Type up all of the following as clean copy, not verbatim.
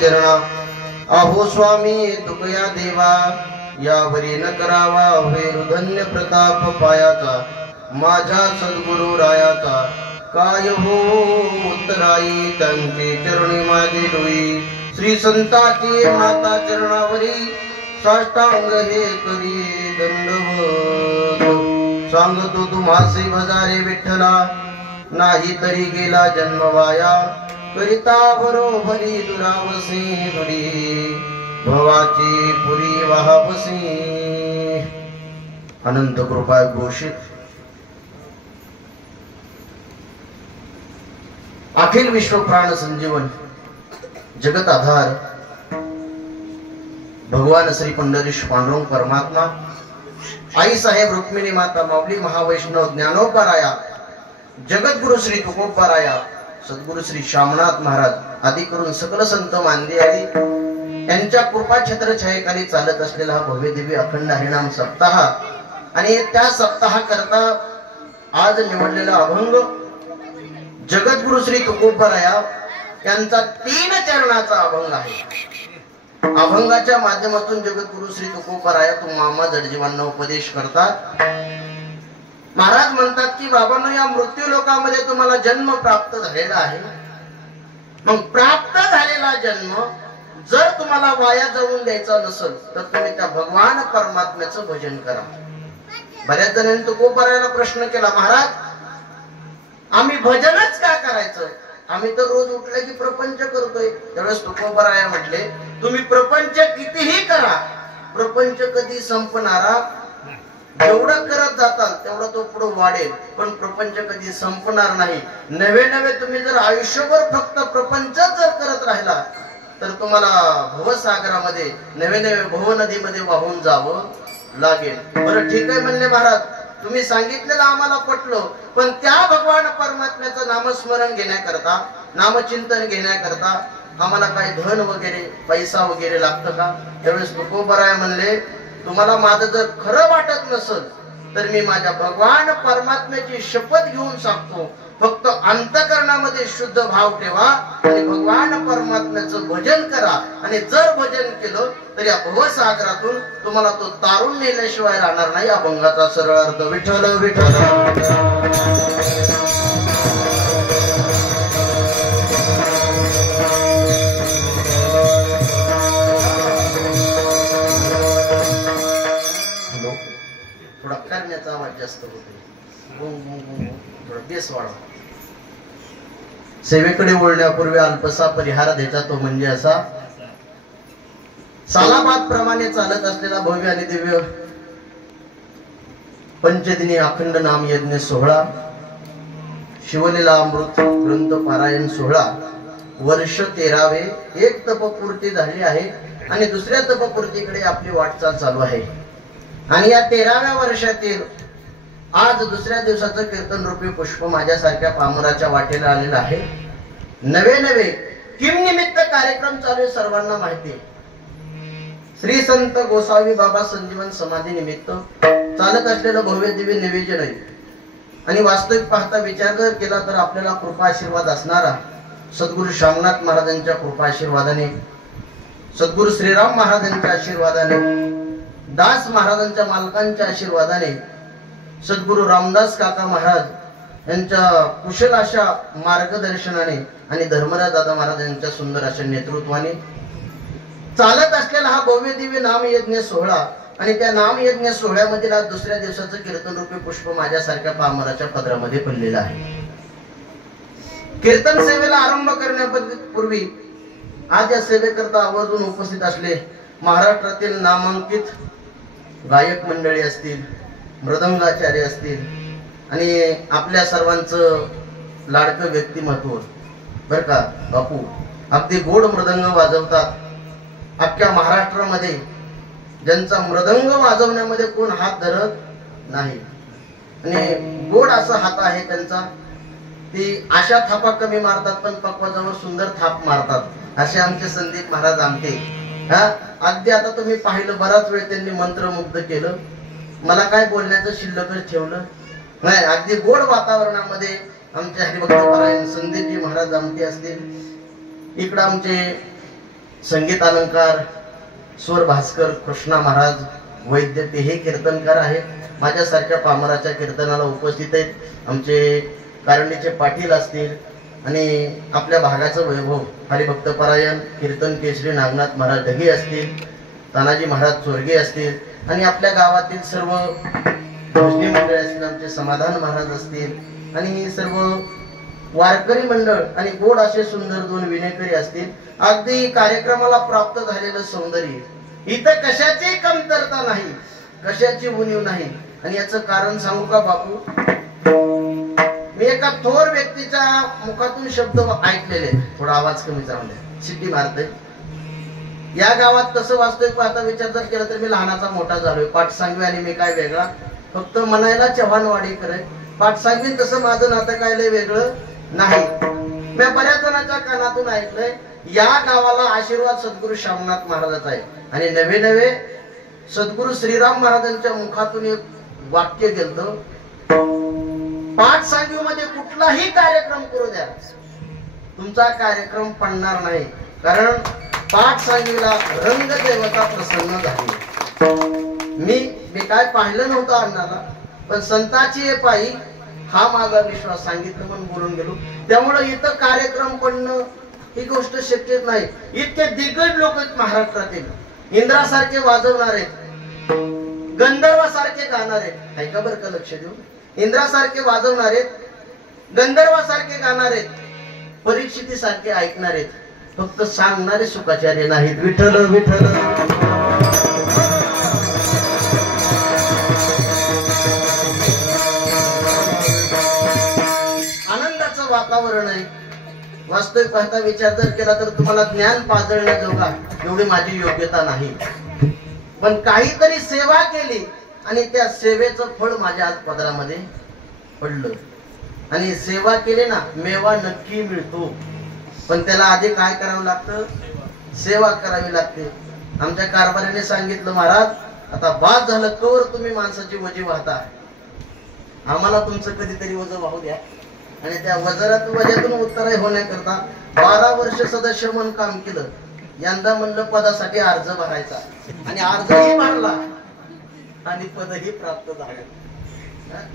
चरणा अहो स्वामी तुकया देवा यावरी न करावा होय रुधन्य प्रताप पायाचा माझ्या सद्गुरु रायाचा काय हो उत्तराई त्यांचे चरणी माझे डोई श्री संताची माता चरणावरी साष्टांग हे करी दंडवत सांगतो तुम्हासे भजारे विठ्ठला नाही तरी गेला जन्म वाया करिता बरोबरी दुरावसी दुरी भवाची पुरी वाहवसी अनंत कृपा घोषित अखिल विश्व प्राण संजीवन जगत आधार भगवान श्री पंढरीश पांडुरंग परमात्मा आई साहेब रुक्मिणी माता माऊली महावैष्णव ज्ञानोपराया जगद्गुरु श्री तुकोबराया सद्गुरु श्री शामनाथ महाराज आदी करून सकल संत मानदी आली यांच्या कृपा छत्र छायेखाली चालत असलेला हा भव्य दिव्य अखंड हरिनाम सप्ताह आणि त्या सप्ताह करता आज निवडलेला अभंग जगद्गुरु श्री तुकोबराया यांचा 3 चरणाचा अभंग आहे। अभंगाच्या माध्यमातून जगद्गुरु श्री तुकोबराया मामा जडजीवांना उपदेश करतात। महाराज म्हणतात की बाबांनो या मृत्यू लोकामध्ये तुम्हाला जन्म प्राप्त झालेला आहे, मग प्राप्त झालेला जन्म जर तुम्हाला वाया जाऊन द्यायचा नसेल तर तुम्ही त्या भगवान परमात्म्याचं भजन करा। बऱ्याच जणांनी तुकोबरायाला प्रश्न केला, महाराज आम्ही भजनच का करायचं, आम्ही तर रोज उठले की प्रपंच करतोय। त्यावेळेस तुकोबराया म्हटले तुम्ही प्रपंच कितीही करा, प्रपंच कधी संपणारा, जेवढं करत जाताल तेवढा तो पुढे वाढेल, पण प्रपंच कधी संपणार नाही। नवे नवे तुम्ही जर आयुष्यभर फक्त प्रपंच जर करत राहिला तर तुम्हाला भवसागरामध्ये नवे नवे भव नदीमध्ये वाहून जावं लागेल। बरं ठीक आहे म्हणले महाराज, तुम्ही सांगितलेलं आम्हाला पटलं, पण त्या भगवान परमात्म्याचं नामस्मरण घेण्याकरता नामचिंतन घेण्याकरता आम्हाला काही धन वगैरे पैसा वगैरे लागतं का? त्यावेळेस तुकोबराया म्हणले तुम्हाला माझं जर खरं वाटत नसेल तर मी माझ्या भगवान परमात्म्याची शपथ घेऊन सांगतो, फक्त अंतःकरणामध्ये शुद्ध भाव ठेवा आणि भगवान परमात्म्याचं भजन करा, आणि जर भजन केलं तर या भवसागरातून तुम्हाला तो तारून नेल्याशिवाय राहणार नाही। अभंगाचा सरळ अर्थ विठ्ठल विठ्ठल थोडा करण्याचा आवाज जास्त होतो, थोडा बेस वाढवा। सेवेकडे वळण्यापूर्वी अल्पसा परिहार द्यायचा, तो म्हणजे असा सालाबाद प्रमाणे चालत असलेला भव्य आणि दिव्य पंचदिनी अखंड नाम यज्ञ सोहळा, शिवलीला अमृत ग्रंथ पारायण सोहळा वर्ष 13वे, एक तपपूर्ती झाली आहे आणि दुसऱ्या तपपूर्तीकडे आपली वाटचाल चालू आहे। आणि या 13व्या वर्षातील आज दुसऱ्या दिवसाचं कीर्तन रूपी पुष्प माझ्यासारख्या पामराच्या वाटेला आलेलं आहे। नवे नवे किम निमित्त कार्यक्रम चालू आहे, सर्वांना माहिती आहे। श्री संत गोसावी बाबा संजीवन समाधी निमित्त चालत असलेलं भव्य दिव्य निवेदन आहे। आणि वास्तविक पाहता विचार जर केला तर आपल्याला कृपा आशीर्वाद असणारा सद्गुरु शामनाथ महाराजांच्या कृपा आशीर्वादाने, सद्गुरु श्रीराम महाराजांच्या आशीर्वादाने, दास महाराजांच्या मालकांच्या आशीर्वादाने, सद्गुरु रामदास काका महाराज यांच्या कुशल अशा मार्गदर्शनाने आणि धर्मराज दादा महाराज यांच्या सुंदर अशा नेतृत्वाने चालत असलेला हा भव्य दिव्य नामयज्ञ सोहळा, आणि त्या नामयज्ञ सोहळ्यामध्ये आज दुसऱ्या दिवसाचं कीर्तन रूपी पुष्प माझ्यासारख्या पामराच्या पदरामध्ये पडलेलं आहे। कीर्तन सेवेला आरंभ करण्यापूर्वी आज या सेवेकरता आवर्जून उपस्थित असले महाराष्ट्रातील नामांकित गायक मंडळी असतील, मृदंगाचार्य असतील, आणि आपल्या सर्वांचं लाडकं व्यक्तिमत्व बर का बापू, अगदी गोड मृदंग वाजवतात। अख्ख्या महाराष्ट्रामध्ये ज्यांचा मृदंग वाजवण्यामध्ये कोण हात धरत नाही आणि गोड असा हात आहे त्यांचा, ती अशा थापा कमी मारतात पण पक्वाजवळ सुंदर थाप मारतात, असे आमचे संदीप महाराज आमटे। अगदी आता तुम्ही पाहिलं बराच वेळ त्यांनी मंत्रमुग्ध केलं, मला काय बोलण्याचं शिल्लकच ठेवलं नाही। अगदी गोड वातावरणामध्ये आमचे हरिभक्त पारायण संदीपजी महाराज आमटे असतील, इकडं आमचे संगीत अलंकार स्वर भास्कर कृष्णा महाराज वैद्य ते हे कीर्तनकार आहेत. माझ्यासारख्या पामराच्या कीर्तनाला उपस्थित आहेत. आमचे कारंडीचे पाटील असतील आणि आपल्या भागाचं वैभव हरिभक्तपरायण कीर्तन केसरी नागनाथ महाराज ढगे असतील, तानाजी महाराज चोरगे असतील आणि आपल्या गावातील सर्व भजनी मंडळ असतील, आमचे समाधान महाराज असतील आणि सर्व वारकरी मंडळ आणि गोड असे सुंदर दोन विनेकरी असतील. अगदी कार्यक्रमाला प्राप्त झालेलं सौंदर्य, इथं कशाची कमतरता नाही, कशाची उणीव नाही. आणि याचं कारण सांगू का बापू? मी एका थोर व्यक्तीच्या मुखातून शब्द ऐकलेले. थोडा आवाज कमी जाऊन द्या, शिट्टी मारते. या गावात तसं वास्तविक आता विचार जर केला तर मी लहानाचा मोठा झालोय. पाठ सांगवी आणि मी काय वेगळा, फक्त म्हणायला चव्हाणवाडीकर आहे. पाठ सांगवीन तसं माझं नातं काय लय वेगळं नाही. मी बऱ्याच जणांच्या कानातून ऐकलंय या गावाला आशीर्वाद सद्गुरू शामनाथ महाराजाचा आहे. आणि नवे नवे सद्गुरू श्रीराम महाराजांच्या मुखातून एक वाक्य गेलं, पाठ सांगवी मध्ये कुठलाही कार्यक्रम करू द्या, तुमचा कार्यक्रम पडणार नाही. कारण पाठ सांगवीला रंग देवता प्रसन्न झाली. मी काय पाहिलं नव्हतं अण्णाला, पण संताची हे पायी हा माझा विश्वास सांगितलं म्हणून बोलून गेलो. त्यामुळे इथं कार्यक्रम पडणं ही गोष्ट शक्यच नाही. इतके दिग्गज लोक महाराष्ट्रातील, इंद्रासारखे वाजवणारे, गंधर्वासारखे गाणारे, ऐका बरं का लक्ष देऊ, इंद्रासारखे वाजवणारे, गंधर्वासारखे गाणारे, परीक्षितीसारखे ऐकणारे, फक्त सांगणारे सुखाचार्य नाहीत. विठ्ठल विठ्ठल. आनंदाचं वातावरण आहे. वास्तविक पाहता विचार जर केला तर तुम्हाला ज्ञान पाजळण्याजोगा एवढी माझी योग्यता नाही, पण काहीतरी सेवा केली आणि त्या सेवेचं फळ माझ्या आज पदरामध्ये पडलं. आणि सेवा केली ना, मेवा नक्की मिळतो, पण त्याला आधी काय करावं लागतं? सेवा करावी लागते. आमच्या कारभाऱ्याने सांगितलं, महाराज आता बाद झालं, कवर तुम्ही माणसाची वजी वाहता, आम्हाला तुमचं कधीतरी वज वाहू द्या. आणि त्या वज्रातून उत्तर होण्याकरता 12 वर्ष सदस्य म्हणून काम केलं. यंदा म्हणलं पदासाठी अर्ज भरायचा आणि अर्जही भरला आणि पदही प्राप्त झालं.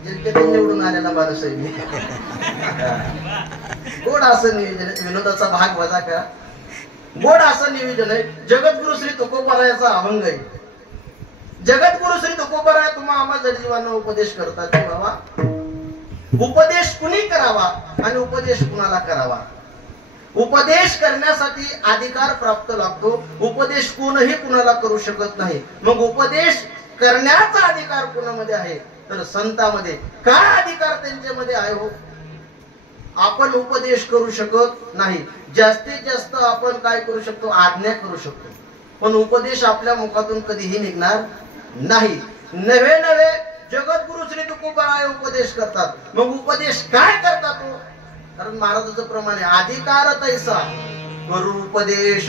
जनतेतून निवडून आलेला माणूस आहे मी. गोड असं नियोजन आहे, विनोदाचा भाग वजा करा. गोड असं नियोजन आहे. जगद्गुरु श्री तुकोबारायाचा अभंग आहे. जगद्गुरु श्री तुकोबाराया तुम्हा आम्हा जडजीवांना उपदेश करतात की बाबा, उपदेश कुणी करावा आणि उपदेश कुणाला करावा. उपदेश करण्यासाठी अधिकार प्राप्त लागतो. उपदेश कोणही कुणाला करू शकत नाही. मग उपदेश करण्याचा अधिकार कोणामध्ये आहे? तर संतांमध्ये. काय अधिकार त्यांच्यामध्ये आहे हो? आपण उपदेश करू शकत नाही. जास्तीत जास्त आपण काय करू शकतो? आज्ञा करू शकतो, पण उपदेश आपल्या मुखातून कधीही निघणार नाही. नवे नवे जगद्गुरु श्री तुकोबाराय उपदेश करतात. मग उपदेश काय करतात हो? कारण महाराजाचं प्रमाण आहे, अधिकार तैसा करू उपदेश,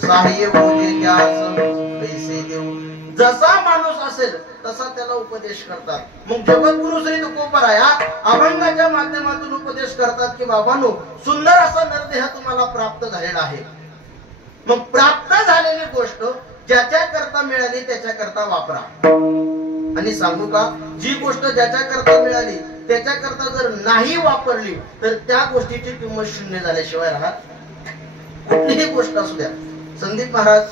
सहाय्य होते त्यास पैसे देऊ. जसा माणूस असेल तसा त्याला उपदेश करतात. मग जगद्गुरु श्री तुकोबाराया अभंगाच्या माध्यमातून उपदेश करतात की बाबांनो, सुंदर असा नरदेह तुम्हाला प्राप्त झालेला आहे. मग प्राप्त झालेली गोष्ट ज्याच्या करता मिळाली त्याच्या करता वापरा. आणि सांगू का, जी गोष्ट ज्याच्या करता मिळाली त्याच्या करता जर नाही वापरली तर त्या गोष्टीची किंमत शून्य झाल्याशिवाय राहत. कुठलीही गोष्ट असू द्या. संदीप महाराज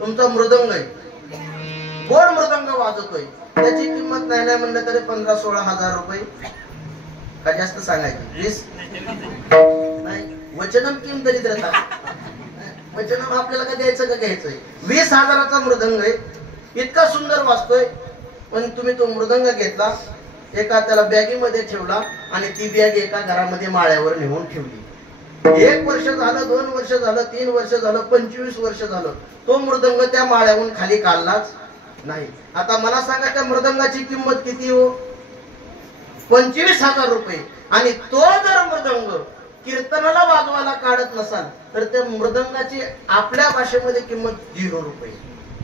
तुमचा मृदंग आहे, गोड मृदंग वाजवतोय, त्याची किंमत नाही म्हणलं तरी 15-16 हजार रुपये. का जास्त सांगायची? 20 नाही. वचनम किंमत तरी देतात. वचनम आपल्याला का द्यायचं का घ्यायचंय? 20 हजाराचा मृदंग आहे, इतका सुंदर वाजतोय. पण तुम्ही तो मृदंग घेतला, एका त्याला बॅगीमध्ये ठेवला आणि ती बॅग एका घरामध्ये माळ्यावर नेऊन ठेवली. 1 वर्ष झालं, 2 वर्ष झालं, 3 वर्ष झालं, 25 वर्ष झालं, तो मृदंग त्या माळ्याहून खाली काढलाच नाही. आता मला सांगा, त्या मृदंगाची किंमत किती हो? 25,000 रुपये. आणि तो जर मृदंग कीर्तनाला वाजवायला काढत नसाल तर त्या मृदंगाची आपल्या भाषेमध्ये किंमत 0 रुपये.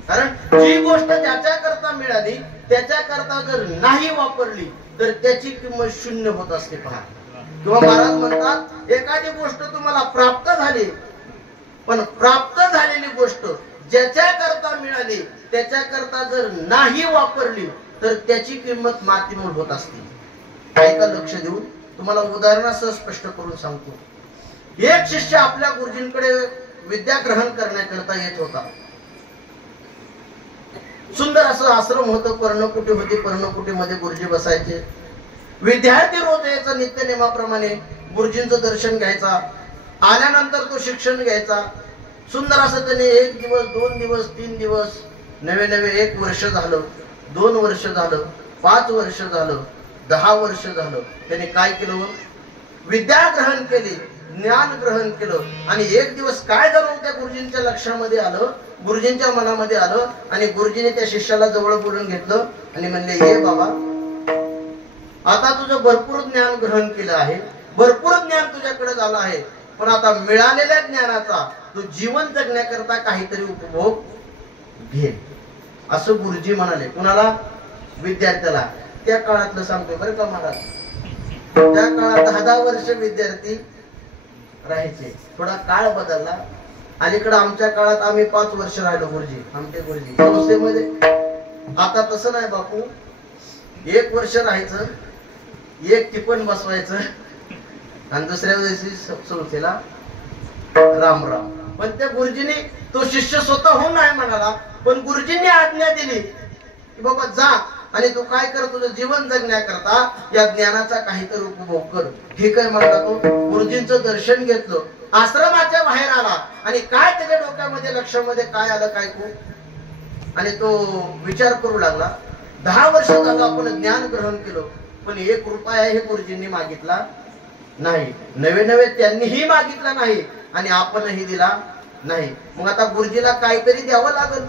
कारण जी गोष्ट ज्याच्या करता मिळाली त्याच्या करता जर नाही वापरली तर त्याची किंमत शून्य होत असते. पहा, किंवा महाराज म्हणतात, एखादी गोष्ट तुम्हाला प्राप्त झाली, पण प्राप्त झालेली गोष्ट ज्याच्या करता मिळाली त्याच्या करता जर नाही वापरली तर त्याची किंमत मातीमोल होत असते. ऐका लक्ष देऊन तुम्हाला उदाहरणासह स्पष्ट करून सांगतो. एक शिष्य आपल्या गुरुजींकडे विद्या ग्रहण करण्याकरता येत होता. सुंदर असं आश्रम होतं, पर्णकुटी होती, पर्णकुटीमध्ये गुरुजी बसायचे. विद्यार्थी रोज यायचा नित्य नेमाप्रमाणे गुरुजींचं दर्शन घ्यायचा. आल्यानंतर तो शिक्षण घ्यायचा. सुंदर असं त्याने 1 दिवस 2 दिवस 3 दिवस नवे 1 वर्ष झालं, 2 वर्ष झालं, 5 वर्ष झालं, 10 वर्ष झालं. त्याने काय केलं? विद्या ग्रहण केली, ज्ञान ग्रहण केलं. आणि एक दिवस काय झालं त्या गुरुजींच्या लक्षामध्ये आलं, गुरुजींच्या मनामध्ये आलं. आणि गुरुजीने त्या शिष्याला जवळ बोलून घेतलं आणि म्हणले, ये बाबा, आता तुझं भरपूर ज्ञान ग्रहण केलं आहे, भरपूर ज्ञान तुझ्याकडे झालं आहे, पण आता मिळालेल्या ज्ञानाचा तू जीवन जगण्याकरता काहीतरी उपभोग घे. असं गुरुजी म्हणाले. कुणाला? विद्यार्थ्याला. त्या काळातलं सांगतोय बरं का महाराज. त्या काळात 10 वर्ष विद्यार्थी राहायचे. थोडा काळ बदलला. अलीकडे आमच्या काळात आम्ही 5 वर्ष राहिलो गुरुजी, आमचे गुरुजी संस्थेमध्ये. आता तसं नाही बापू. 1 वर्ष राहायचं, 1 टिपण बसवायचं आणि दुसऱ्या दिवशी संस्थेला राम राम. पण त्या गुरुजीने, तो शिष्य स्वतःहून नाही म्हणाला, पण गुरुजींनी आज्ञा दिली की बाबा जा आणि तू काय कर, तुझं जीवन जगण्याकरता या ज्ञानाचा काहीतरी उपभोग कर. ठीक आहे म्हणला तो. गुरुजींचं दर्शन घेतलं, आश्रमाच्या बाहेर आला आणि काय त्याच्या डोक्यामध्ये लक्षामध्ये काय आलं काय को, आणि तो विचार करू लागला. 10 वर्ष झालं आपण ज्ञान ग्रहण केलं, पण 1 रुपया हे गुरुजींनी मागितला नाही. नवे त्यांनीही मागितला नाही आणि आपणही दिला नाही. मग आता गुरुजीला काहीतरी द्यावं लागल,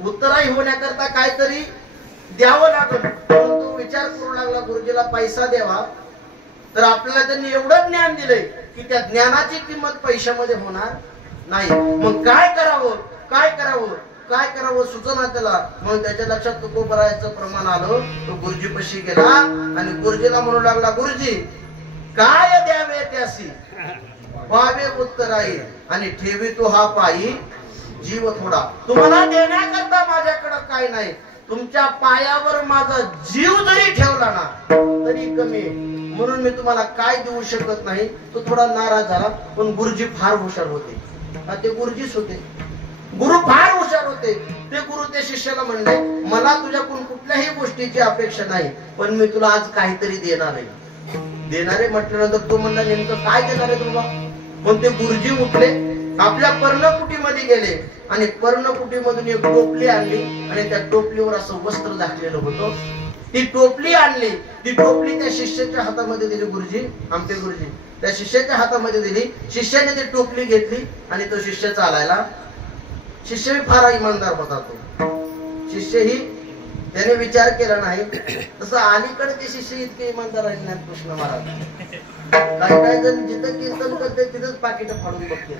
उत्तराई होण्याकरता काहीतरी द्यावं लागल. तो विचार करू लागला, गुरुजीला पैसा द्यावा तर आपल्याला त्यांनी एवढं ज्ञान दिलंय की त्या ज्ञानाची किंमत पैशामध्ये होणार नाही. मग काय करावं काय करावं काय करावं सुचना त्याला. मग त्याच्या लक्षात तुकोबरायचं प्रमाण आलं. तो गुरुजीपाशी गेला आणि गुरुजीला म्हणू लागला, गुरुजी काय द्यावे त्यासी व्हावे उत्तराई आणि ठेवी तो हा पायी जीव थोडा. तुम्हाला देण्याकरता माझ्याकडे काय नाही, तुमच्या पायावर माझा जीव जरी ठेवला ना तरी कमी, म्हणून मी तुम्हाला काय देऊ शकत नाही. तो थोडा नाराज झाला. पण गुरुजी फार हुशार होते. ते गुरुजीच होते. गुरु फार हुशार होते. ते गुरु त्या शिष्याला म्हणले, मला तुझ्याकडून कुठल्याही गोष्टीची अपेक्षा नाही, पण मी तुला आज काहीतरी देणार आहे. देणारे म्हटल्यानंतर तो म्हणला, नेमकं काय देणार आहे तुला? पण ते गुरुजी उठले, आपल्या पर्णकुटीमध्ये गेले आणि पर्णकुटीमधून एक टोपली आणली आणि त्या टोपलीवर असं वस्त्र झाकलेलं होतं. ती टोपली आणली, ती टोपली त्या शिष्याच्या हातामध्ये दिली. गुरुजी, आमचे गुरुजी त्या शिष्याच्या हातामध्ये दिली. शिष्याने ती टोपली घेतली आणि तो शिष्य चालायला. शिष्यही फार इमानदार होता. तो शिष्यही त्याने विचार केला नाही. तसं अलीकडे ते शिष्य इतके इमानदार राहिले नाहीत. कृष्ण महाराज काय जण जिथं कीर्तन करते तिथंच पाकिट फाडून बघते,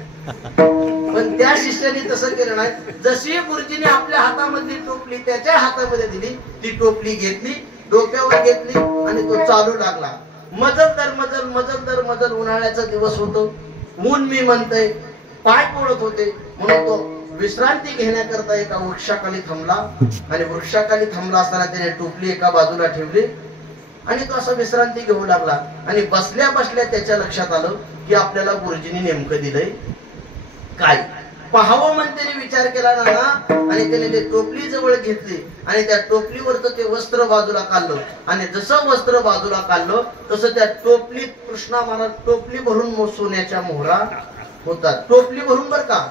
पण त्या शिष्याने तसं केलं नाही. जशी गुरुजीने आपल्या हातामधली टोपली त्याच्या हातामध्ये दिली, ती टोपली घेतली, डोक्यावर घेतली आणि तो चालू लागला. मजल दर मजल मजल दर मजल. उन्हाळ्याचा दिवस होतो, ऊन मी म्हणतय, पाय पोळत होते, म्हणून तो विश्रांती घेण्याकरता एका वृक्षाखाली थांबला. आणि वृक्षाखाली थांबला असताना त्याने टोपली एका बाजूला ठेवली आणि तो असा विश्रांती घेऊ लागला. आणि बसल्या बसल्या त्याच्या लक्षात आलं की आपल्याला गुरुजींनी नेमकं दिलंय काय पाहावं. म्हणून त्याने विचार केला ना आणि त्याने ते टोपली जवळ घेतली आणि त्या टोपलीवरच ते वस्त्र बाजूला काढलं. आणि जसं वस्त्र बाजूला काढलं तसं त्या टोपलीत कृष्णा महाराज टोपली भरून सोन्याच्या मोहरा होता. टोपली भरून बर का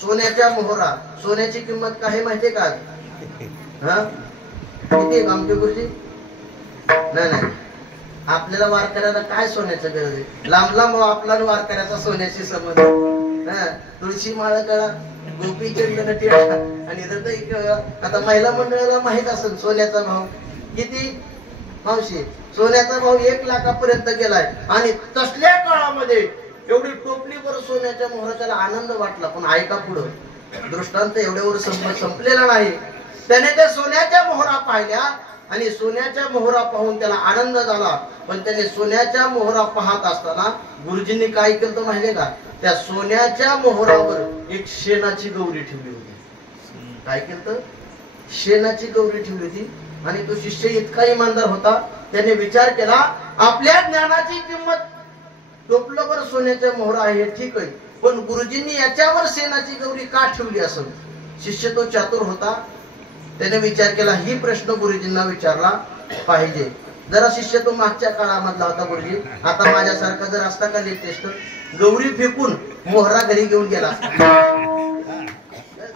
सोन्याच्या मोहरा. सोन्याची किंमत काय माहितीये का? किती आमचे गुरुजी? नाही, आपल्याला वारकऱ्याला काय सोन्याचं गरज आहे? लांब लांब आपला वारकऱ्याचा सोन्याशी संबंध. तुळशी माळ गळा, गोपी चंदन टिळा आणि हृदय. आता महिला मंडळाला माहित असेल सोन्याचा भाव किती. मावशी, सोन्याचा भाव 1 लाखापर्यंत गेलाय. आणि तसल्या काळामध्ये एवढी टोपलीवर सोन्याच्या मोहराच्याला आनंद वाटला. पण ऐका पुढं, दृष्टांत एवढ्यावर संपलेला नाही. त्याने त्या सोन्याच्या मोहरा पाहिल्या आणि सोन्याच्या मोहरा पाहून त्याला आनंद झाला. पण त्याने सोन्याच्या मोहरा पाहत असताना गुरुजींनी काय केलं माहितीये का? त्या सोन्याच्या मोहरावर एक शेणाची गौरी ठेवली होती. काय केलं? शेणाची गौरी ठेवली होती. आणि तो शिष्य इतका इमानदार होता, त्याने विचार केला आपल्या ज्ञानाची किंमत टोपलभर सोन्याच्या मोहरा आहे ठीक आहे, पण गुरुजींनी याच्यावर शेणाची गौरी का ठेवली असेल? शिष्य तो चातुर होता, त्याने विचार केला ही प्रश्न गुरुजींना विचारला पाहिजे. जरा शिष्य तो मागच्या काळामधला होता. गुरुजी आता माझ्यासारखा जर असता का लेटेस्ट गौरी फेकून मोहरा घरी घेऊन गेला,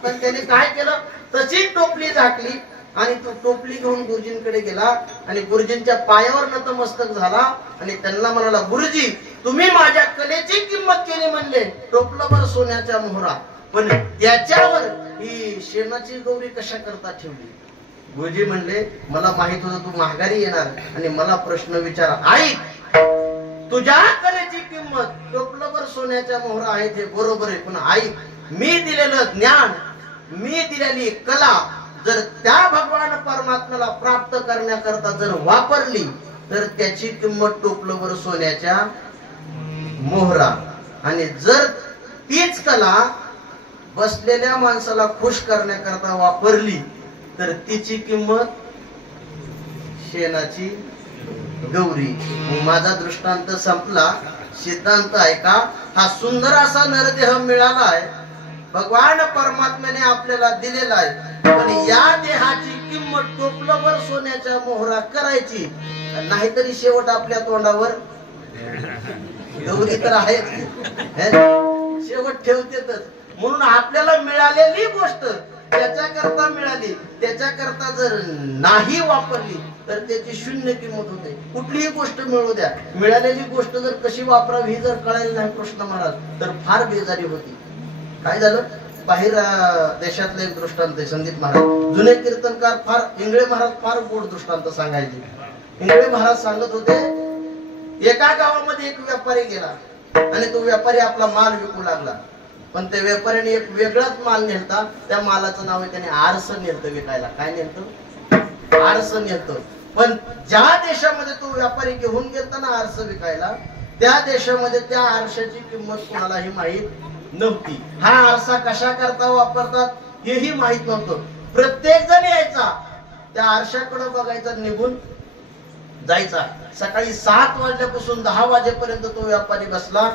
पण त्याने काय केलं, तशी टोपली झाकली आणि तो टोपली घेऊन गुरुजींकडे गेला आणि गुरुजींच्या पायावर नतमस्तक झाला आणि त्यांना म्हणाला, गुरुजी तुम्ही माझ्या कलेची किंमत केली म्हणले, टोपलभर सोन्याच्या मोहरा, पण त्याच्यावर ही शेणाची गौरी कशा करता ठेवली? गुरुजी म्हणले, मला माहित होतं तू माघारी येणार आणि मला प्रश्न विचारा. आई, तुझ्या कलेची किंमत टोपलभर सोन्याच्या मोहरा आहे ते बरोबर आहे, पण आई मी दिलेलं ज्ञान, मी दिलेली कला जर त्या भगवान परमात्म्याला प्राप्त करण्याकरता जर वापरली तर त्याची किंमत टोपलभर सोन्याच्या मोहरा. आणि जर तीच कला बसलेल्या माणसाला खुश करण्याकरता वापरली तर तिची किंमत शेणाची गौरी. माझा दृष्टांत संपला. सिद्धांत ऐका, हा सुंदर असा नरदेह मिळाला आहे, भगवान परमात्म्याने आपल्याला दिलेला आहे, पण या देहाची किंमत टोपलभर सोन्याच्या मोहरा करायची, नाहीतरी शेवट आपल्या तोंडावर गौरी तर आहेच, शेवट ठेवतेच. म्हणून आपल्याला मिळालेली गोष्ट त्याच्याकरता मिळाली, त्याच्याकरता जर नाही वापरली तर त्याची शून्य किंमत होते. कुठलीही गोष्ट मिळू द्या, मिळालेली गोष्ट जर कशी वापरावी ही जर कळायला नाही कृष्ण महाराज तर फार बेजारी होती. काय झालं, बाहेर देशातले एक दृष्टांत आहे. संदीप महाराज जुने कीर्तनकार, फार इंगळे महाराज फार गोड दृष्टांत सांगायचे. इंगळे महाराज सांगत होते, एका गावामध्ये एक व्यापारी गेला आणि तो व्यापारी आपला माल विकू लागला, पण त्या व्यापाऱ्याने एक वेगळाच माल नेलता. त्या मालाचं नाव आहे, त्याने आरसं नेलतं विकायला. काय नेलतं? आरसं नेलतं. पण ज्या देशामध्ये तो व्यापारी घेऊन गेलता ना आरसं विकायला, त्या देशामध्ये त्या आरशाची किंमत कोणालाही माहित नव्हती. हा आरसा कशा करता वापरतात हेही माहित नव्हतं. प्रत्येक जण यायचा, त्या आरशाकडे बघायचा, निघून जायचा. सकाळी 7 वाजल्यापासून 10 वाजेपर्यंत तो व्यापारी बसला,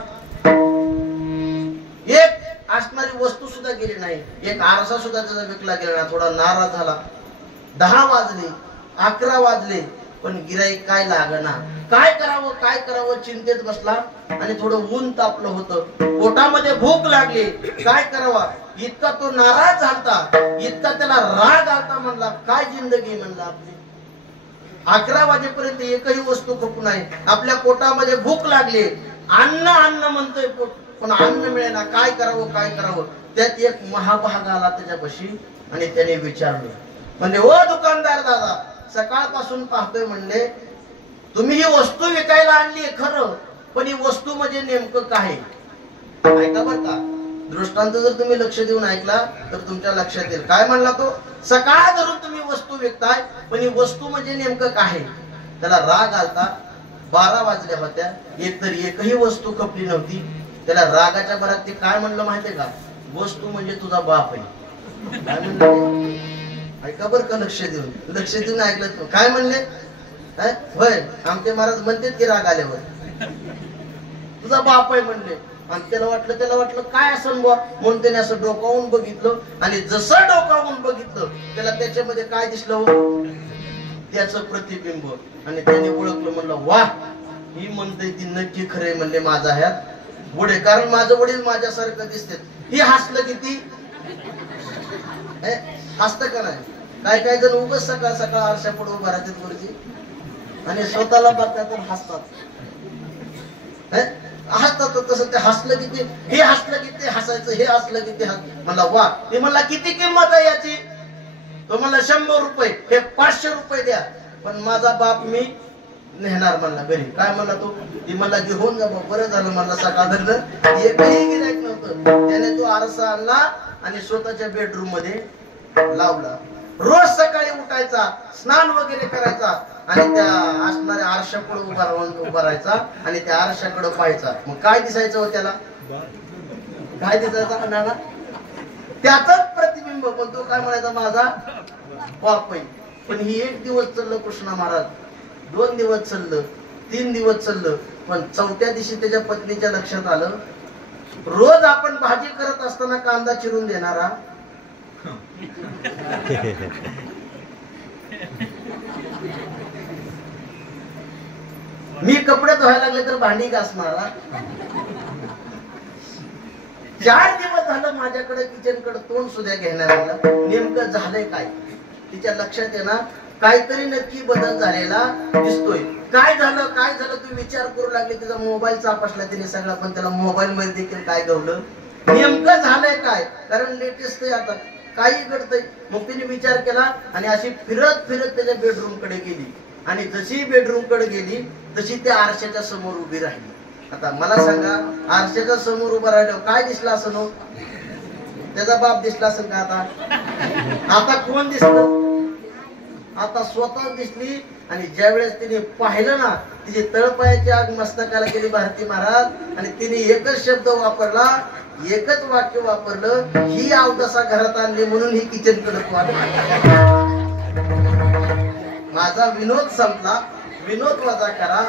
एक असणारी वस्तू सुद्धा गेली नाही, एक आरसा सुद्धा त्याचा विकला गेला नाही. थोडा नाराज झाला. 10 वाजले, 11 वाजले, पण गिराईक काय लागना. काय करावं चिंतेत बसला. आणि थोडं ऊन तापलं होतं, पोटामध्ये भूक लागली, काय करावा इतका तो नाराज झालता, इतका त्याला राग आलता. म्हणला काय जिंदगी म्हणला आपली, 11 वाजेपर्यंत एकही वस्तू खपू नाही, आपल्या पोटामध्ये भूक लागली, अन्न अन्न म्हणतोय पोट, पण अन्न मिळेना, काय करावं. त्यात एक महाभाग आला त्याच्यापाशी आणि त्याने विचारलं, म्हणजे ओ दुकानदार दादा, सकाळपासून पाहतोय म्हणले तुम्ही ही वस्तू विकायला आणली खरं, पण ही वस्तू म्हणजे नेमकं काय? ऐका बरं का, दृष्टांत जर तुम्ही लक्ष देऊन ऐकला तर तुमच्या लक्षात येईल. काय म्हणला तो, सकाळ धरून तुम्ही वस्तू विकताय, पण ही वस्तू म्हणजे नेमकं काय? त्याला राग आलता. 12 वाजल्या होत्या, एकही वस्तू खपली नव्हती. त्याला रागाच्या भरात ते काय म्हणलं माहितीये का, वस्तू म्हणजे तुझा बाप आहे. काय म्हणलं? ऐका बरं का, लक्ष देऊन ऐकलं. काय म्हणले? होय, आमचे महाराज म्हणते की राग आल्यावर तुझा बाप आहे म्हणले. आणि त्याला वाटलं काय असं बुवा, म्हणून त्याने असं डोकावून बघितलं. आणि जसं डोकावून बघितलं त्याला त्याच्यामध्ये काय दिसलं, त्याचं प्रतिबिंब. आणि त्याने ओळखलं, म्हणलं वा, ही म्हणते ती नक्की खरे म्हणले माझा ह्यात पुढे, कारण माझं वडील माझ्यासारखं दिसते. ही हसलं किती, हसतं का नाही? काय जण उगाच सकाळ सकाळ आरशा पुढे उभा राहतात गुरुजी आणि स्वतःला बघतात हसतात. तसं ते हसलं किती, हे हसलं किती हसायचं, हे हसलं किती म्हणला वा. ते म्हणला किती किंमत आहे याची? तो म्हणला 100 रुपये. हे 500 रुपये द्या, पण माझा बाप मी नेणार म्हणला घरी. काय म्हणला तो? ती म्हणला घेऊन जा. बरं झालं म्हणला, सकाळ धरलं एकही गिऱ्हाईक नव्हतं. त्याने तो आरसा आणला आणि स्वतःच्या बेडरूम मध्ये लावला. रोज सकाळी उठायचा, स्नान वगैरे करायचा आणि त्या असणाऱ्या आरशापुढे उभा राहायचा आणि त्या आरशाकडे पाहायचा. मग काय दिसायचं हो त्याला? काय दिसायचा नाना त्याचाच प्रतिबिंब. पण तो काय म्हणायचा माझा बाप आहे. पण ही एक दिवस चाललं कृष्णा महाराज, 2 दिवस चाललं, 3 दिवस चाललं, पण 4थ्या दिवशी त्याच्या पत्नीच्या लक्षात आलं, रोज आपण भाजी करत असताना कांदा चिरून देणारा मी कपडे धुवायला लागले तर भांडी घासणारा 4 दिवस झालं माझ्याकडे किचन कडे तोंड सुद्धा घेणाऱ्याला नेमकं झालंय काय. तिच्या लक्षात येणार काहीतरी नक्की बदल झालेला दिसतोय. काय झालं काय झालं तू विचार करू लागले. तिचा मोबाईल चापसला तिने सगळा, पण त्याला मोबाईल मध्ये देखील काय गवलं नेमकं झालंय काय. कारण लेटेस्ट आहे आता काही घडतंय. मग तिने विचार केला आणि अशी फिरत फिरत त्याच्या बेडरूम कडे गेली. आणि जशी बेडरूम कडे गेली तशी त्या आरशाच्या समोर उभी राहिली. आता मला सांगा आरशाच्या समोर उभा राहिल्यावर काय दिसलं असं नो. त्याचा बाप दिसला असेल का आता कोण दिसलं. आता स्वतः दिसली. आणि ज्या वेळेस तिने पाहिलं ना तिची तळपायाची आग मस्तकाला गेली भारती महाराज. आणि तिने एकच शब्द वापरला, एकच वाक्य वापरलं, ही अवदसा घरात आणली म्हणून ही किचन कडक वाढ. माझा विनोद संपला. विनोद वजा करा.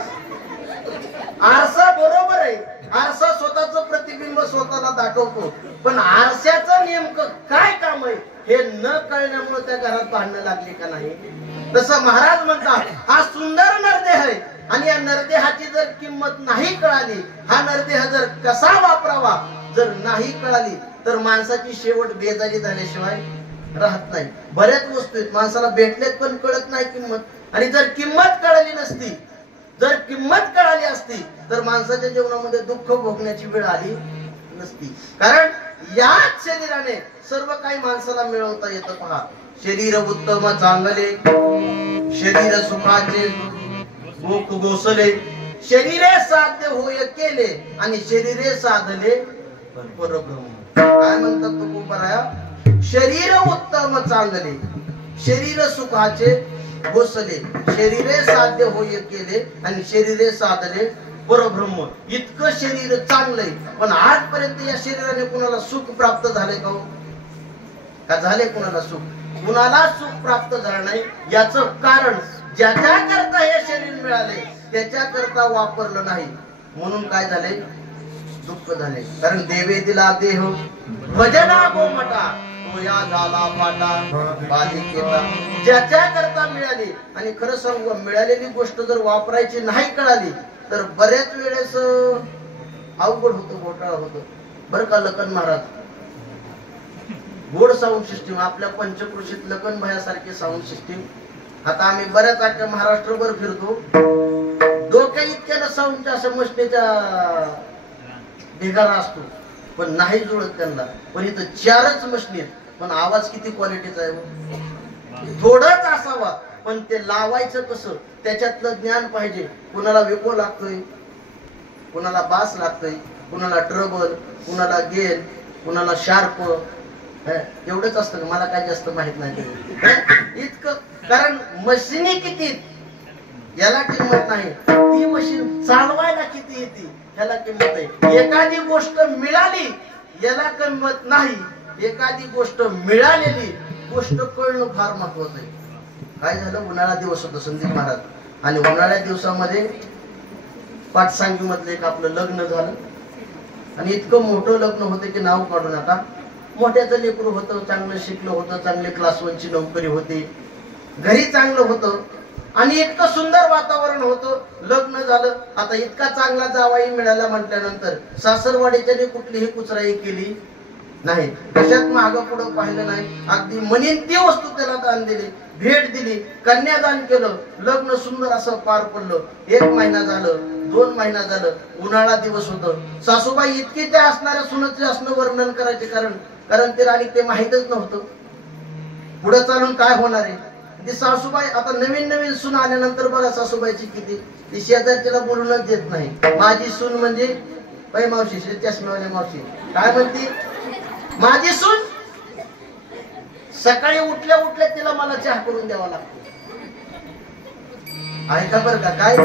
आरसा बरोबर आहे, आरसा स्वतःच प्रतिबिंब स्वतःला दाखवतो, पण आरशाचं नेमकं काय काम आहे हे न कळण्यामुळे त्या घरात भांडणं लागली का नाही. तसं महाराज म्हणतात हा सुंदर नरदेह आहे आणि या नरदेहाची जर किंमत नाही कळाली, हा नरदेह जर कसा वापरावा जर नाही कळाली तर माणसाची शेवट बेजारी झाल्याशिवाय राहत नाही. बऱ्याच वस्तू आहेत माणसाला भेटलेत पण कळत नाही किंमत. आणि जर किंमत कळली नसती, जर किंमत कळाली असती तर माणसाच्या जीवनामध्ये दुःख भोगण्याची वेळ आली नसती. कारण याच शरीराने सर्व काही माणसाला मिळवता येतं. पहा, शरीर उत्तम चांगले, शरीर सुखाचे भूक गोसले, शरीरे साध्य होय केले आणि शरीरे साधले परब्रह्म. काय म्हणतात तुकोबराया, शरीर उत्तम चांगले, शरीर सुखाचे गोसले, शरीरे साध्य होय केले आणि शरीरे साधले परब्रह्म. इतकं शरीर चांगलंय पण आजपर्यंत या शरीराने कुणाला सुख प्राप्त झाले का? का झाले कुणाला सुख? कुणाला सुख प्राप्त झालं नाही. याचं कारण ज्याच्या करता हे शरीर मिळाले त्याच्या करता वापरलं नाही म्हणून काय झाले? दुःख झाले. कारण देवे दिला देह भजना गोमटा तो या झाला पाटा बालिकेता. ज्याच्या करता मिळाली आणि खरं सांगू मिळालेली गोष्ट जर वापरायची नाही कळाली तर बऱ्याच वेळेस अवघड होतं, घोटाळा होतो. बरं का लखन महाराज, गोड साऊंड सिस्टीम आपल्या पंचक्रोशीत लखन भयासारखी साऊंड सिस्टीम. आता आम्ही बऱ्याच आख्या महाराष्ट्रभर फिरतो. डोक्या इतक्याला साऊंडच्या अशा मशनीच्या ढिगारा असतो पण नाही जुळत त्यांना. पण इथं 4च मशनी आहेत पण आवाज किती क्वालिटीचा आहे. थोडंच असावा पण ते लावायचं कसं त्याच्यातलं ज्ञान पाहिजे. कुणाला विको लागतोय, कुणाला बास लागतोय, कुणाला ट्रबल, कुणाला गेन, कुणाला शार्प. एवढंच असतं. मला काही जास्त माहित नाही इतकं. कारण मशिनी किती याला किंमत नाही, ती मशीन चालवायला किती येते ह्याला किंमत आहे. एखादी गोष्ट मिळाली याला किंमत नाही, एखादी गोष्ट मिळालेली गोष्ट कळणं फार महत्वाचं आहे. काय झालं, उन्हाळा दिवस होता संदीप महाराज आणि उन्हाळ्या दिवसामध्ये पाटसांगी मधलं एक आपलं लग्न झालं. आणि इतकं मोठं लग्न होतं की नाव काढू नका. मोठ्याचं लेकरू होतं, चांगलं शिकलं होतं, चांगले क्लास 1ची नोकरी होती, घरी चांगलं होतं आणि इतकं सुंदर वातावरण होतं. लग्न झालं. आता इतका चांगला जावाई मिळाला म्हटल्यानंतर सासरवाडीच्याने कुठलीही कुचराई केली नाही, कशात मागं पुढं पाहिलं नाही. अगदी म्हणीन ती वस्तू त्याला दान दिली, भेट दिली, कन्यादान केलं. लग्न सुंदर असं पार पडलं. 1 महिना झालं, 2 महिना झालं, उन्हाळा दिवस होतं. सासूबाई इतकी त्या असणाऱ्या सुनेचे असणं वर्णन करायचे कारण ते आणि ते माहितच नव्हतं पुढे चालून काय होणार आहे. ती सासूबाई आता नवीन सून आल्यानंतर बघा सासूबाईची किती ती शेजारच्याला बोलूनच देत नाही. माझी सून म्हणजे बाई मावशी, चष्मेवाली मावशी काय म्हणते, माझी सून सकाळी उठल्या उठल्या तिला मला चहा करून द्यावा लागतो. ऐका बरं का, काय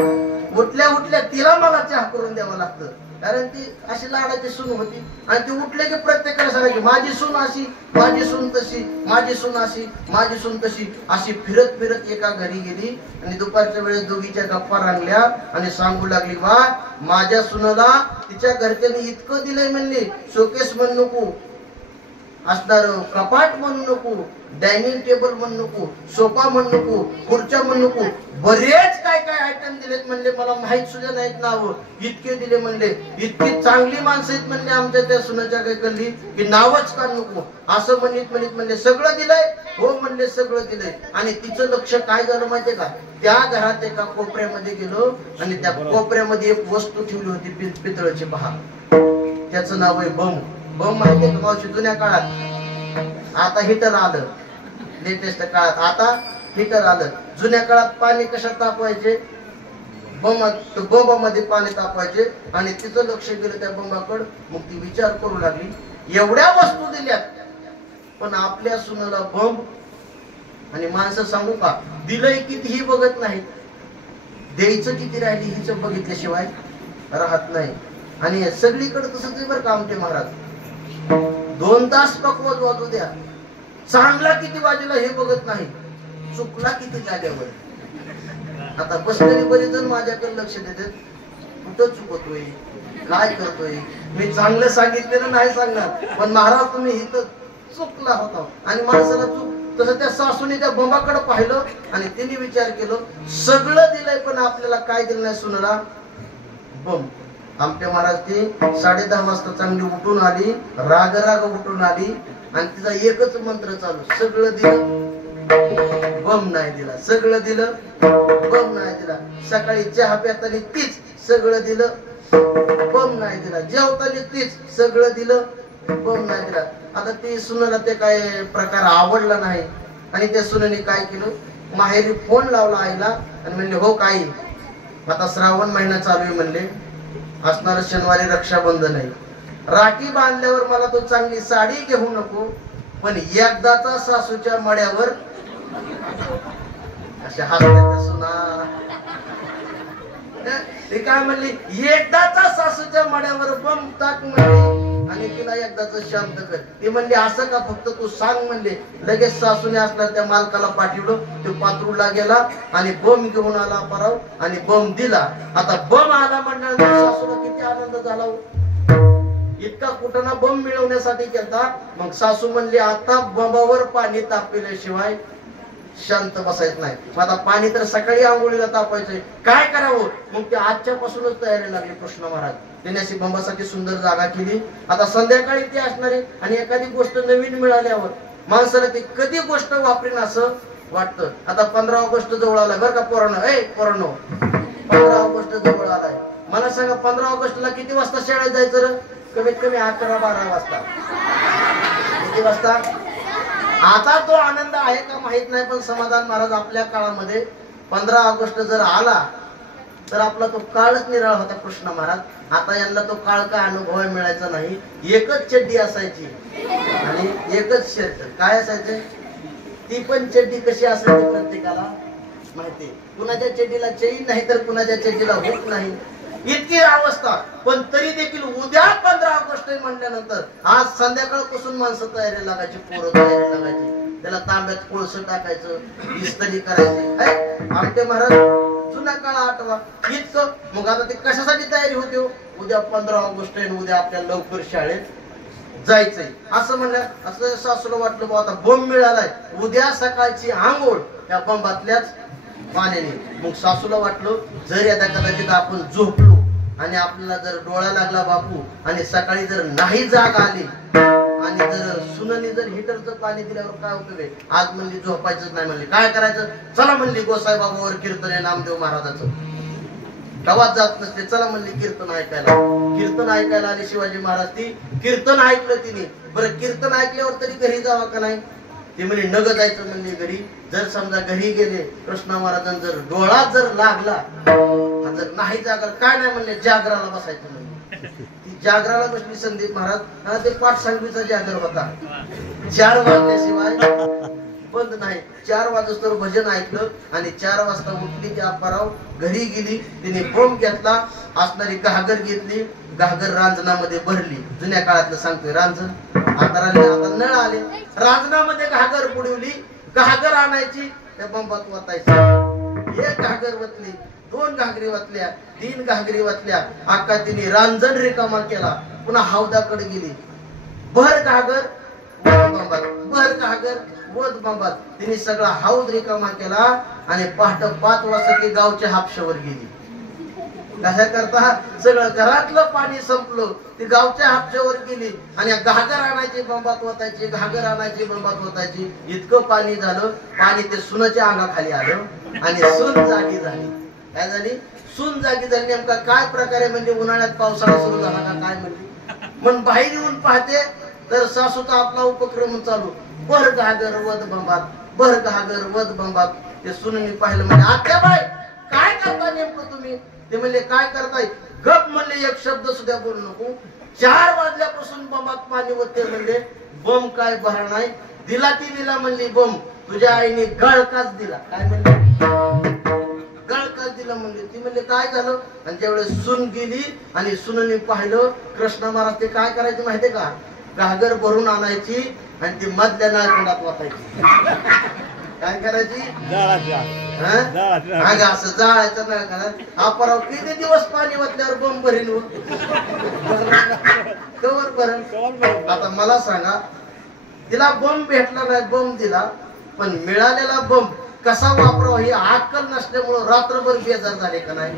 उठल्या उठल्या तिला मला चहा करून द्यावा लागतं. कारण ती अशी लाडाची सून होती आणि ती उठले की प्रत्येकाला सांगायची माझी सून अशी, माझी सून तशी, माझी सून अशी, माझी सून तशी. अशी फिरत फिरत एका घरी गेली आणि दुपारच्या वेळेस दोघीच्या गप्पा रंगल्या आणि सांगू लागली वा माझ्या सुनाला तिच्या घरच्यांनी इतकं दिलंय म्हणले, शोकेस म्हणू नको, असणार कपाट म्हणू नको, डायनिंग टेबल म्हणू नको, सोफा म्हणू नको, खुर्च्या म्हणू नको, बरेच काय काय आयटम दिलेत म्हणले, मला माहित सुद्धा नाहीत नाव, इतके दिले म्हणले, इतकी चांगली माणसं आहेत म्हणले आमच्या त्या सुनाच्या काही कल्ली की नावच का नको, असं म्हणत म्हणत म्हणले सगळं दिलंय, हो म्हणले सगळं दिलंय. आणि तिचं लक्ष काय झालं माहितीये का, त्या घरात एका कोपऱ्यामध्ये गेलो आणि त्या कोपऱ्यामध्ये एक वस्तू ठेवली होती पितळाची पहा, त्याचं नाव आहे बम. बम माहितीये का मावशी, जुन्या काळात, आता हिटर आलं लेटेस्ट काळात, आता हिटर आलं, जुन्या काळात पाणी कशात तापवायचे, बंबामध्ये पाणी तापवायचे. आणि तिचं लक्ष गेलं त्या बंबाकडे, मग ती विचार करू लागली एवढ्या वस्तू दिल्यात पण आपल्या सुनाला बंब, आणि माणसं सांगू का दिलंय कितीही बघत नाही, द्यायचं किती राहिली हिच बघितल्याशिवाय राहत नाही. आणि सगळीकडे तसंच आहे बरं का आमचे महाराज, 2 तास पकवत वाजू द्या, चांगला किती बाजूला हे बघत नाही, चुकला किती जाग्यावर. आता बसलेली बरेच जण माझ्याकडे लक्ष देतात, कुठं चुकतोय, काय करतोय, मी चांगलं सांगितलेलं नाही सांगणार, पण महाराज तुम्ही इथं चुकला होता. आणि माणसाला चूक तसं त्या सासूने त्या बंबाकडे पाहिलं आणि तिने विचार केलं सगळं दिलंय पण आपल्याला काय दिलं नाही सुनाला, बंब. आमच्या महाराज ती 10:30 वाजता चांगली उठून आली, राग राग उठून आली आणि तिचा एकच मंत्र चालू, सगळं दिलं बम नाही दिला, सगळं दिलं बम नाही दिला. सकाळी चहा प्याताना तीच, सगळं दिलं बम नाही दिला. जेवताना तीच, सगळं दिलं बम नाही दिला. आता ती सुनेला ते काय प्रकार आवडला नाही आणि त्या सुनेने काय केलं, माहेरी फोन लावला आईला आणि म्हणले हो काही आता श्रावण महिना चालू आहे म्हणले, असणार शनिवारी रक्षाबंधन आहे, राखी बांधल्यावर मला तो चांगली साडी घेऊ नको, पण एकदाचा सासूच्या मड्यावर अशा हसण्याच्या सुना, ते काय म्हणली एकदाचा सासूच्या मड्यावर बम टाक म्हणली आणि तिला एकदाच शांत कर. ती म्हणली असं का, फक्त तू सांग म्हणले. लगेच सासूने असला त्या मालकाला पाठवलं, तो पात्रूला गेला आणि बम घेऊन आला पराव आणि बम दिला. आता बम आला म्हणल्यानंतर सासूला किती आनंद झाला, इतका कुठं बम मिळवण्यासाठी केलता. मग सासू म्हणली आता बंबावर पाणी तापविल्याशिवाय शांत बसायचं नाही. आता पाणी तर सकाळी आंघोळीला तापायचंय, काय करावं. मग ते आजच्यापासूनच तयारी लागली कृष्ण महाराज. देण्याची बंबासाठी सुंदर जागा केली. आता संध्याकाळी ते असणारे आणि एखादी गोष्ट नवीन मिळाल्यावर माणसाला ती कधी गोष्ट वापरीन असं वाटतं. आता 15 ऑगस्ट जवळ आलाय बरं का पोरांनो, पोरांनो 15 ऑगस्ट जवळ आलाय. मला सांगा 15 ऑगस्टला किती वाजता शाळेत जायचं रे? कमीत कमी 11-12 वाजता. किती वाजता? आता तो आनंद आहे का माहित नाही, पण समाधान महाराज आपल्या काळामध्ये 15 ऑगस्ट जर आला तर आपला तो काळच निराळा होता कृष्ण महाराज. आता यांना तो काळ काय अनुभव मिळायचा नाही. एकच चड्डी असायची आणि एकच शर्ट. काय असायचं? ती पण चड्डी कशी असायची प्रत्येकाला माहिती. कुणाच्या चड्डीला चैन नाही तर कुणाच्या चड्डीला हुक नाही, इतकी अवस्था. पण तरी देखील उद्या 15 ऑगस्ट म्हटल्यानंतर आज संध्याकाळपासून माणसं तयारी लागायची, पोरं तयारी लागायची. त्याला तांब्यात कोळसं टाकायचं, इस्त्री करायची. आमचे महाराज जुना काळ आठवा इतकं. मग आता ते कशासाठी तयारी होते? उद्या 15 ऑगस्ट आहे, उद्या आपल्याला लवकर शाळेत जायचंय असं म्हणलं. असं सासूला वाटलं बा आता बंब मिळालाय, उद्या सकाळची आंघोळ त्या बंबातल्याच पाण्याने. मग सासूला वाटलं जर आता कदाचित आपण झोपलो आणि आपल्याला जर डोळा लागला बापू आणि सकाळी जर नाही जाग आली आणि जर सुननी जर हिटरचं पाणी दिल्यावर काय उपयोग आहे? आज म्हणली झोपायचंच नाही. म्हणली काय करायचं? चला म्हणली गोसाई बाबावर कीर्तन आहे नामदेव महाराजाचं. गावात जात नसते, चला म्हणली कीर्तन ऐकायला. कीर्तन ऐकायला आली शिवाजी महाराज. ती कीर्तन ऐकलं तिने. बरं कीर्तन ऐकल्यावर तरी घरी जावं का नाही? ती म्हणे नग जायचं म्हणली घरी. जर समजा घरी गेले कृष्ण महाराजांना जर डोळा जर लागला जर नाही जागर काय नाही म्हणले जागराला बसायचं म्हणले. ती जागराला बसली संदीप महाराज. ते पाठसांगवीचा जागर होता. 4 वाजल्याशिवाय बंद नाही. 4 वाजता भजन ऐकलं आणि 4 वाजता उठली की अप्पाराव घरी गेली. तिने बम घेतला, असणारी घागर घेतली घागर रांजणामध्ये भरली. जुन्या काळातलं सांगतोय रांजण. आता नळ आले. रांजणामध्ये घागर बुडवली. घागर आणायची त्या बंबात वतायची. एक घागर वतली, 2 घागरी वतल्या, 3 घागरी वतल्या. अक्का तिने रांजण रिकामा केला. पुन्हा हौदाकडे गेली. भर घागर वध बंबात, भर घागर वध बंबात. तिने सगळा हौद रिकामा केला आणि पहाटे 5 वाजता ती गावच्या हापशावर गेली. कशा करता सगळं घरातलं पाणी संपलं. ती गावच्या हापशावर गेली आणि घागर आणायची बंबात वतायची, घागर आणायची बंबात वतायची. इतकं पाणी झालं, पाणी ते सुनाच्या अंगाखाली आलं आणि सून जागी झाली. काय झाली? सून जागी झाली. नेमका काय प्रकारे म्हणजे उन्हाळ्यात पावसाळा सुरू झाला का काय म्हणजे. मग बाहेर येऊन पाहते तर सासूचा आपला उपक्रम चालू. भर घागर वध बंबात, भर घागर वध बंबात. ते सुनेने पाहिलं म्हणजे आत्या बाई काय करता नेमकं तुम्ही. ते म्हणले काय करताय. गप म्हणले, एक शब्द सुद्धा बोलू नको. 4 वाजल्यापासून बंबात पाणी होते म्हणले. बम काय भरा नाही. दिला ती दिला म्हणली बम. तुझ्या आईने गळकाच दिला. काय म्हणले? गळकाच दिला म्हणले. ती म्हणले काय झालं. आणि त्यावेळेस सून गेली आणि सुनेने पाहिलं. कृष्ण महाराज ते काय करायचे माहितीये का. घागर भरून आणायची आणि ती मधल्या नळकुंडात वाटायची. काय करायची. असं जाळायचं नळकुंडात. अपराव किती दिवस पाणी वाटल्यावर बम भरीन कवर भरण. आता मला सांगा, तिला बम भेटला नाही, बम दिला, पण मिळालेला बम कसा वापरावा ही अक्कल नसल्यामुळं रात्रभर बेजार झाले का नाही.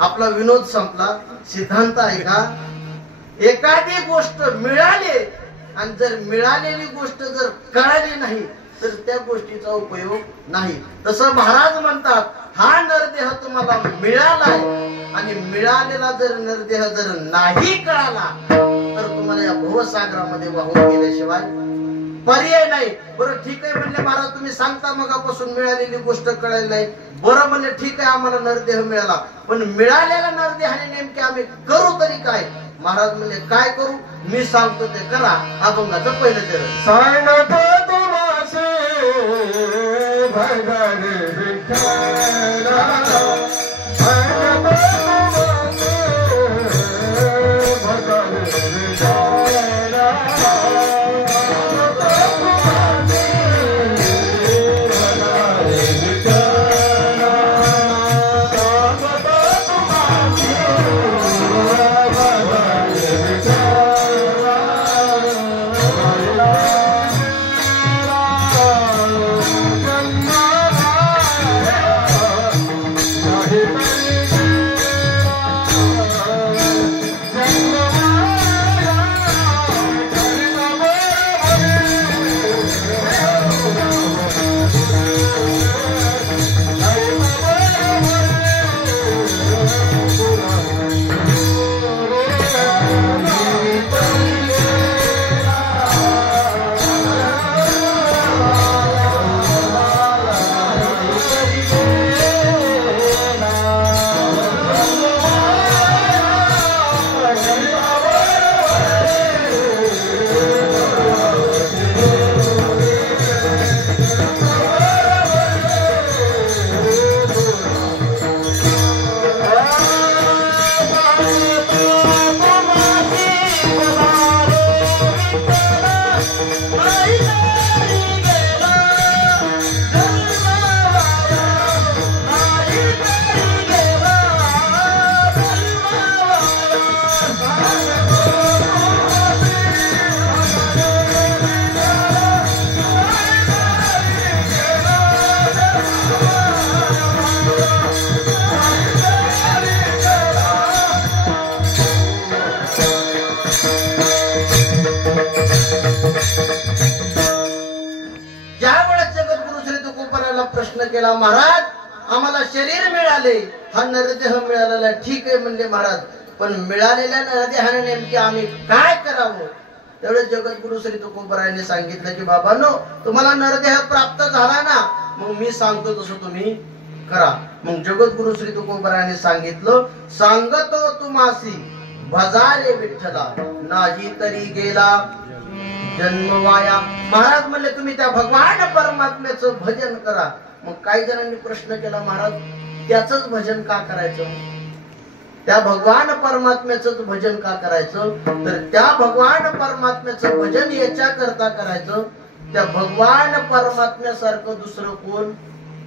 आपला विनोद संपला. सिद्धांत आहे का. एखादी गोष्ट मिळाली आणि जर मिळालेली गोष्ट जर कळाली नाही तर त्या गोष्टीचा उपयोग नाही. तसं महाराज म्हणतात, हा नरदेह तुम्हाला मिळालाय आणि मिळालेला जर नरदेह जर नाही कळाला तर तुम्हाला या भवसागरामध्ये वाहून गेल्याशिवाय पर्याय नाही. बरं ठीक आहे म्हणले महाराज, तुम्ही सांगता मगापासून मिळालेली गोष्ट कळाली नाही. बरं म्हणले ठीक आहे, आम्हाला नरदेह मिळाला, पण मिळालेला नरदेहाने नेमके आम्ही करू तरी काय. महाराज म्हणले काय करू. मी सांगतो ते करा. अभंगाचं पहिलं चरण. सांगतो तुम्हासे भगवान विठ्ठला, प्रश्न केला, महाराज आम्हाला शरीर मिळाले, हा नरदेह मिळालेला ठीक आहे म्हणले महाराज, पण मिळालेल्या नरदेहाने नेमके आम्ही काय करावं. त्यावेळेस जगद्गुरु श्री तुकोबरायांनी सांगितलं की बाबांनो, तुम्हाला नरदेह प्राप्त झाला ना, मग मी सांगतो तसं तुम्ही करा. मग जगद्गुरु श्री तुकोबरायांनी सांगितलं, सांगतो तुम्हासी भजारे विठ्ठला, नाही तरी गेला जन्म वाया. महाराज म्हणले तुम्ही त्या भगवान परमात्म्याचं भजन करा. मग काही जणांनी प्रश्न केला, महाराज त्याच भजन का करायचं. त्या भगवान परमात्म्याचं भजन का करायचं? तर त्या भगवान परमात्म्याचं भजन याच्या करता करायचं, त्या भगवान परमात्म्यासारखं दुसरं कोण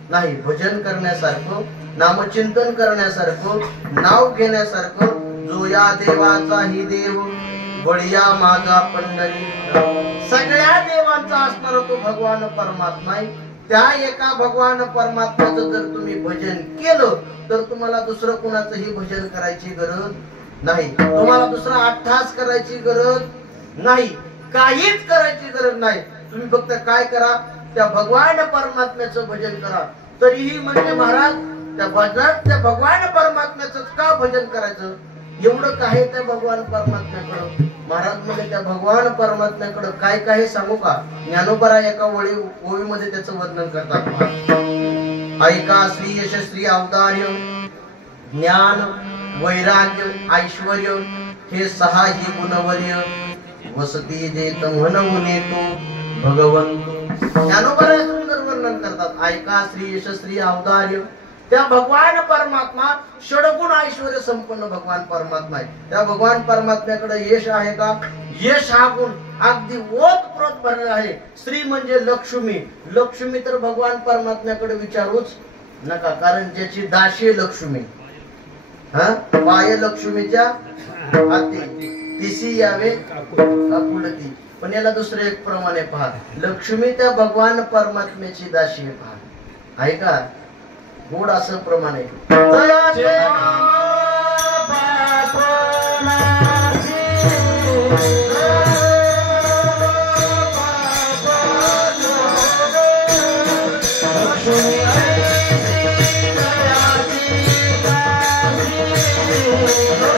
नाही. भजन करण्यासारखं, नामचिंतन करण्यासारखं, नाव घेण्यासारखं. जो या देवाचाही देव बळीया माझा पंढरी. सगळ्या देवांचा असणारा तो भगवान परमात्मा आहे. त्या एका भगवान परमात्म्याचं जर तुम्ही भजन केलं तर तुम्हाला दुसरं कोणाचंही भजन करायची गरज नाही. तुम्हाला दुसरा अट्ठास करायची गरज नाही, काहीच करायची गरज नाही. तुम्ही फक्त काय करा, त्या भगवान परमात्म्याचं भजन करा. तरीही म्हणजे महाराज त्या भजनात त्या भगवान परमात्म्याचं का भजन करायचं? एवढं काय त्या भगवान परमात्म्याकडं? महाराज म्हणजे त्या भगवान परमात्म्याकडं काय काय सांगू का? ज्ञानोबा एका ओळीमध्ये त्याचं वर्णन करतात. ऐका श्री यशस्वी अवतार्य, ज्ञान, वैराग्य, ऐश्वर्य हे 6 ही गुणवर्य वसती देत म्हणून येतो भगवंत. ज्ञानोबा सुंदर वर्णन करतात. ऐका श्री यशस्वी अवतार्य, त्या भगवान परमात्मा षडगुण ऐश्वर्य संपन्न भगवान परमात्मा आहे. त्या भगवान परमात्म्याकडे यश आहे का? यश हा गुण अगदी ओतप्रोत भरलेला आहे. श्री म्हणजे लक्ष्मी. लक्ष्मी तर भगवान परमात्म्याकडे विचारूच नका, कारण ज्याची दाशी लक्ष्मी, पाय लक्ष्मीच्या हाती तिसी यावे काकुलती. पण याला दुसरे एक प्रमाणे पहा, लक्ष्मी त्या भगवान परमात्म्याची दाशी आहे. पहा आहे का गोड असं प्रमाणे. जय